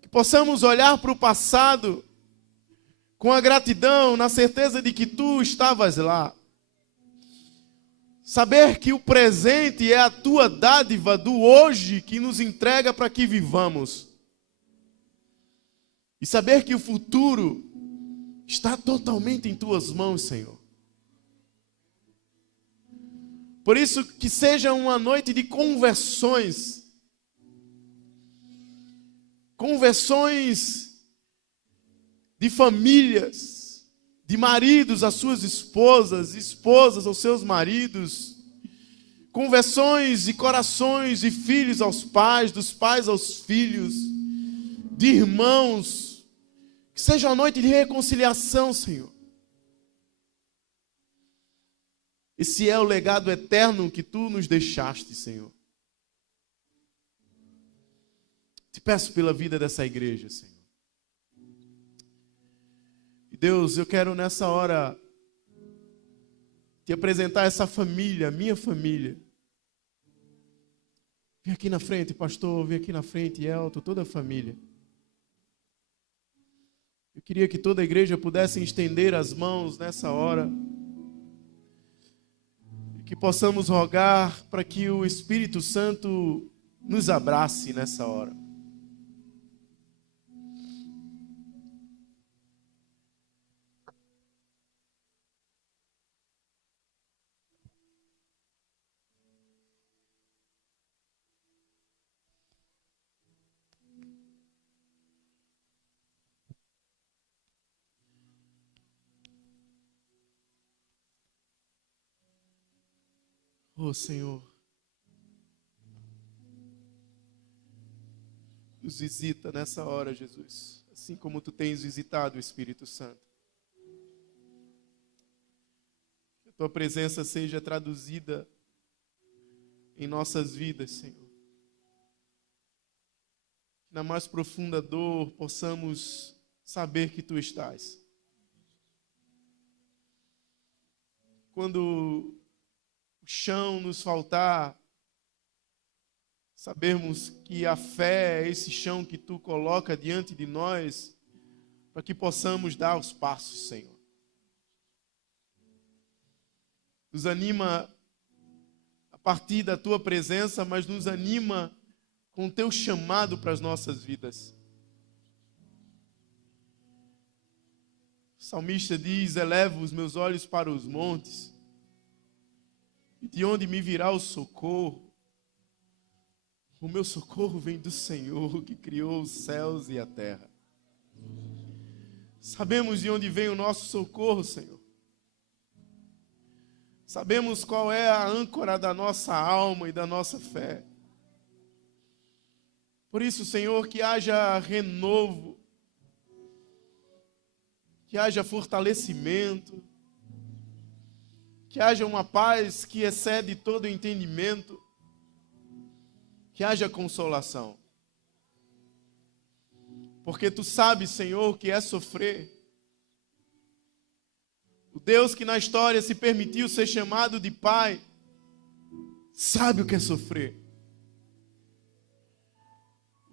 Que possamos olhar para o passado com a gratidão, na certeza de que tu estavas lá. Saber que o presente é a tua dádiva do hoje que nos entrega para que vivamos. E saber que o futuro está totalmente em tuas mãos, Senhor. Por isso, que seja uma noite de conversões. Conversões de famílias, de maridos às suas esposas, esposas aos seus maridos. Conversões de corações, de filhos aos pais, dos pais aos filhos, de irmãos. Que seja uma noite de reconciliação, Senhor. Esse é o legado eterno que tu nos deixaste, Senhor. Te peço pela vida dessa igreja, Senhor. E Deus, eu quero nessa hora te apresentar essa família, minha família. Vem aqui na frente, pastor, vem aqui na frente, Elton, toda a família. Eu queria que toda a igreja pudesse estender as mãos nessa hora. E que possamos rogar para que o Espírito Santo nos abrace nessa hora. Oh, Senhor, nos visita nessa hora, Jesus, assim como tu tens visitado o Espírito Santo. Que a tua presença seja traduzida em nossas vidas, Senhor. Que na mais profunda dor possamos saber que tu estás. Quando o chão nos faltar, sabermos que a fé é esse chão que tu coloca diante de nós, para que possamos dar os passos, Senhor. Nos anima partir da tua presença, mas nos anima com o teu chamado para as nossas vidas. O salmista diz: elevo os meus olhos para os montes, e de onde me virá o socorro? O meu socorro vem do Senhor, que criou os céus e a terra. Sabemos de onde vem o nosso socorro, Senhor. Sabemos qual é a âncora da nossa alma e da nossa fé. Por isso, Senhor, que haja renovo, que haja fortalecimento, que haja uma paz que excede todo entendimento, que haja consolação. Porque tu sabes, Senhor, o que é sofrer. O Deus que na história se permitiu ser chamado de Pai, sabe o que é sofrer.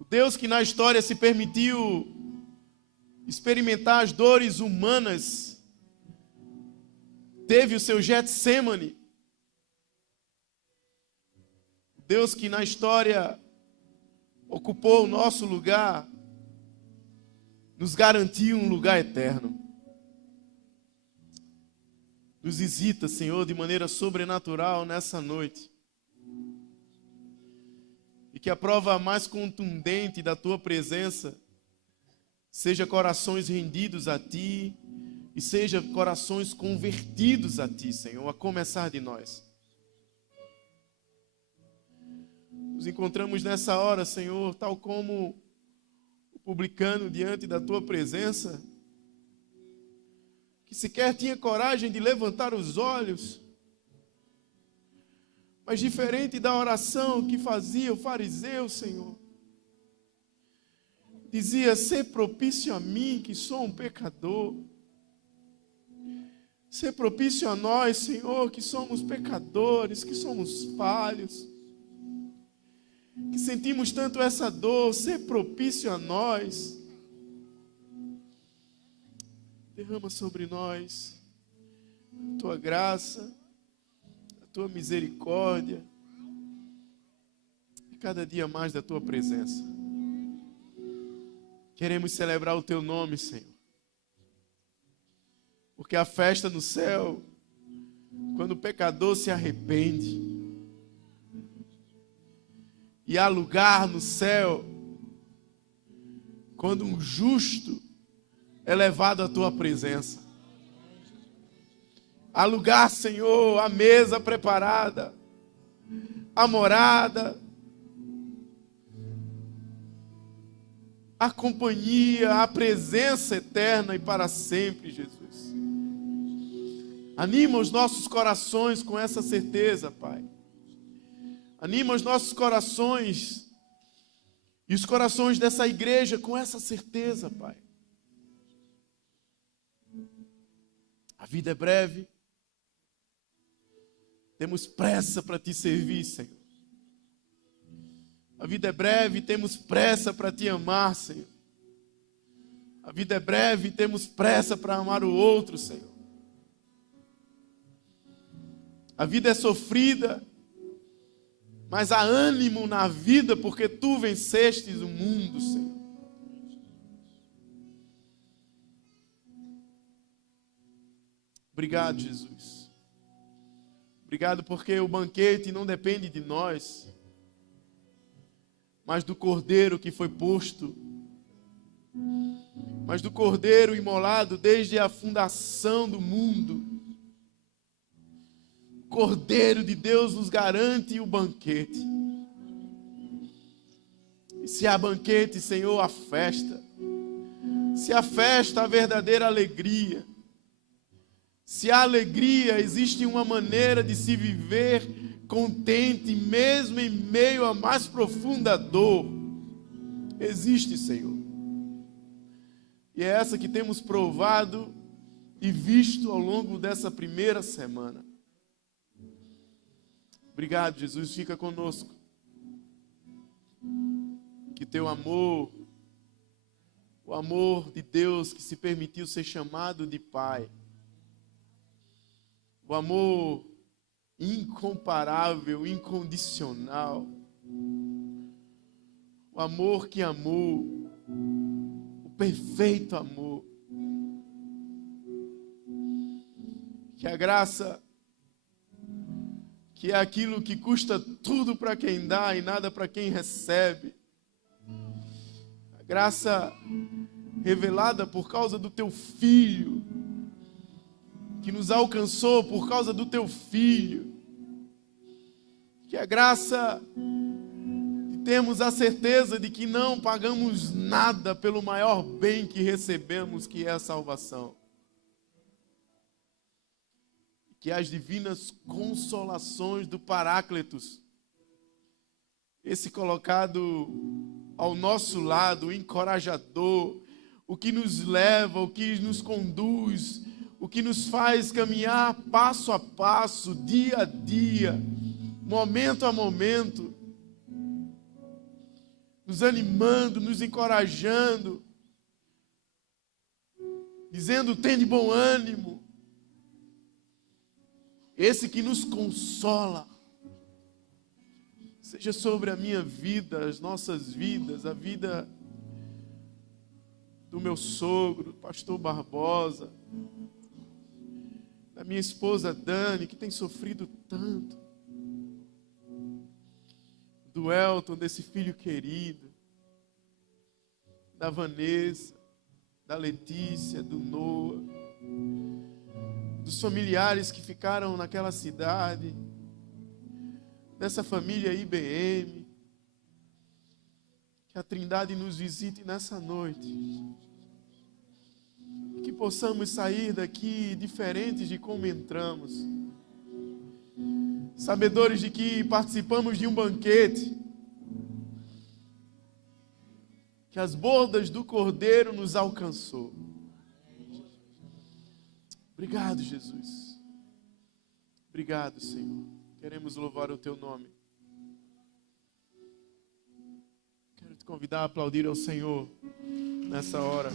O Deus que na história se permitiu experimentar as dores humanas, teve o seu Getsêmani. O Deus que na história ocupou o nosso lugar, nos garantiu um lugar eterno. Nos visita, Senhor, de maneira sobrenatural nessa noite. E que a prova mais contundente da tua presença seja corações rendidos a ti e seja corações convertidos a ti, Senhor, a começar de nós. Nos encontramos nessa hora, Senhor, tal como o publicano diante da tua presença, que sequer tinha coragem de levantar os olhos, mas diferente da oração que fazia o fariseu, Senhor, dizia: ser propício a mim, que sou um pecador. Ser propício a nós, Senhor, que somos pecadores, que somos falhos, que sentimos tanto essa dor. Ser propício a nós. Derrama sobre nós a tua graça, a tua misericórdia, e cada dia mais da tua presença. Queremos celebrar o teu nome, Senhor. Porque a festa no céu, quando o pecador se arrepende. E há lugar no céu, quando um justo é levado à tua presença. Há lugar, Senhor, a mesa preparada, a morada, a companhia, a presença eterna e para sempre, Jesus. Anima os nossos corações com essa certeza, Pai. Anima os nossos corações e os corações dessa igreja com essa certeza, Pai. A vida é breve. Temos pressa para te servir, Senhor. A vida é breve e temos pressa para te amar, Senhor. A vida é breve e temos pressa para amar o outro, Senhor. A vida é sofrida, mas há ânimo na vida porque tu vencestes o mundo, Senhor. Obrigado, Jesus. Obrigado porque o banquete não depende de nós, mas do Cordeiro que foi posto, mas do Cordeiro imolado desde a fundação do mundo. O Cordeiro de Deus nos garante o banquete. E se há banquete, Senhor, há festa. Se há festa, há verdadeira alegria. Se há alegria, existe uma maneira de se viver contente, mesmo em meio à mais profunda dor. Existe, Senhor. E é essa que temos provado e visto ao longo dessa primeira semana. Obrigado, Jesus. Fica conosco. Que teu amor, o amor de Deus que se permitiu ser chamado de Pai, o amor incomparável, incondicional. O amor que amou, o perfeito amor. Que a graça, que é aquilo que custa tudo para quem dá e nada para quem recebe. A graça revelada por causa do teu Filho, que nos alcançou por causa do teu Filho. Que a graça de termos a certeza de que não pagamos nada pelo maior bem que recebemos, que é a salvação. Que as divinas consolações do Paráclitos, esse colocado ao nosso lado, o encorajador, o que nos leva, o que nos conduz, o que nos faz caminhar passo a passo, dia a dia, momento a momento, nos animando, nos encorajando, dizendo: tende bom ânimo. Esse que nos consola, seja sobre a minha vida, as nossas vidas, a vida do meu sogro, pastor Barbosa, da minha esposa Dani, que tem sofrido tanto, do Elton, desse filho querido, da Vanessa, da Letícia, do Noah, dos familiares que ficaram naquela cidade, dessa família IBM. Que a Trindade nos visite nessa noite. Que possamos sair daqui diferentes de como entramos. Sabedores de que participamos de um banquete. Que as bodas do Cordeiro nos alcançou. Obrigado, Jesus. Obrigado, Senhor. Queremos louvar o teu nome. Quero te convidar a aplaudir ao Senhor nessa hora.